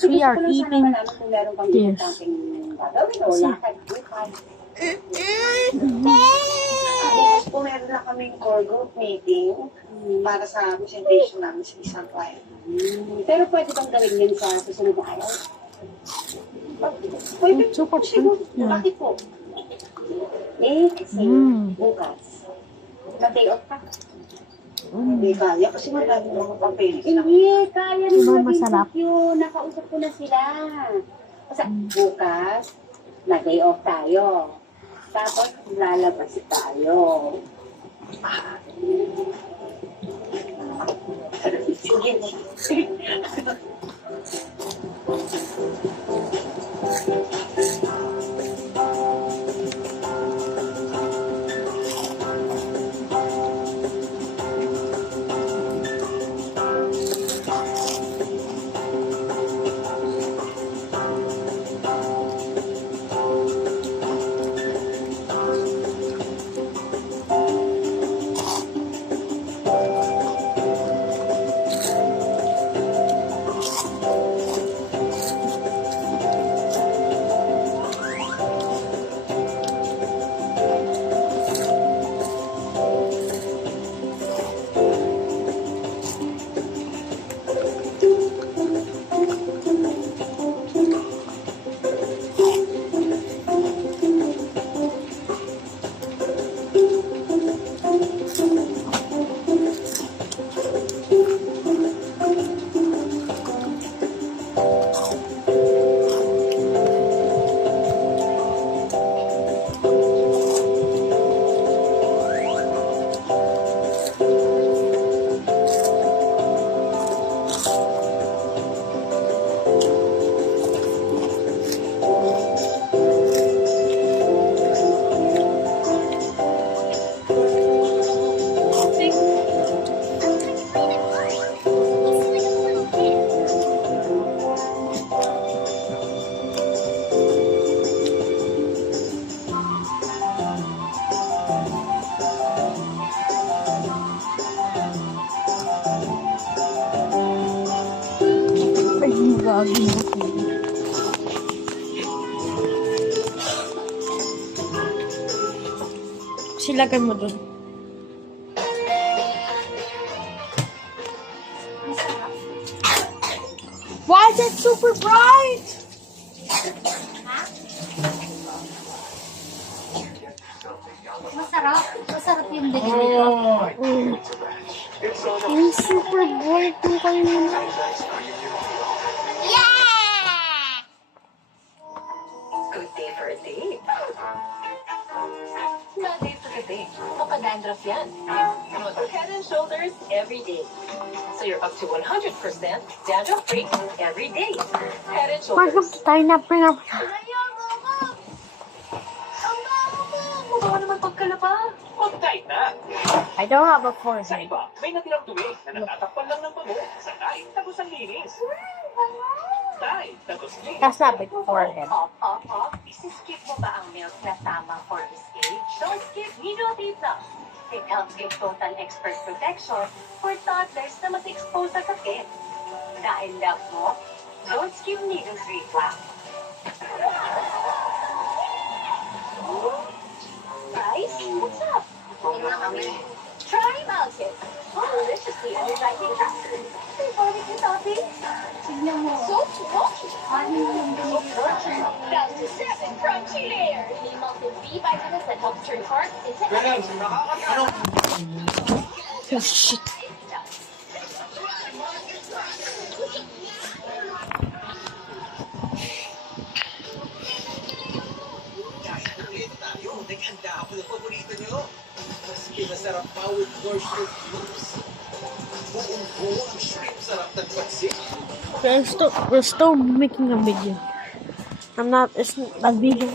We are eating this. Bukas po meron na kaming core group meeting para sa presentation namin sa isang client. Pero pwede bang gawin yun sa susunod na araw? Pwede. Super Siguro. yeah. Bakit po? Kasi bukas. Na-day off ka. Hindi kaya kasi maraming mga papel. Hindi, kaya naman masarap. yun. Nakausap ko na sila. Kasi bukas, na-day off tayo. Tapos, lalabas tayo. Sige. Gagi mo. Silagan mo dun. Why is it super bright? Masarap yung delivery. Yung super bright yung kanina. Good day for a date. Not day for a date. Mapadandruff yan. Head and Shoulders every day. So you're up to 100% dandruff free every day. Head and Shoulders. Pasok tayo na pinap. Mukha naman pagkalapa. Mag-diet na. I don't have a Sa forehead. iba, may natirang tuwi na natatakpan lang ng bago sa kahit tagos ang linis. Kahit tagos linis. That's not big forehead. Isiskip mo ba ang milk na tama for this age? Don't skip Nido Tita. It helps give total expert protection for toddlers na mas exposed sa sakit. Dahil love mo, don't skip Nido 3 Flash. Guys, what's up? Try Malkit. Deliciously energizing crackers. Favorite yung topping? Tignan mo. So crunchy. Down to 7 crunchy layers. Really melted B vitamins that help turn carbs into energy. Oh shit. Naghanda ako ng paborito niyo. Maski masarap pa with your shrimp loops. Buong-buo ang shrimp sarap ng pagsik. We're still making a video. It's a video.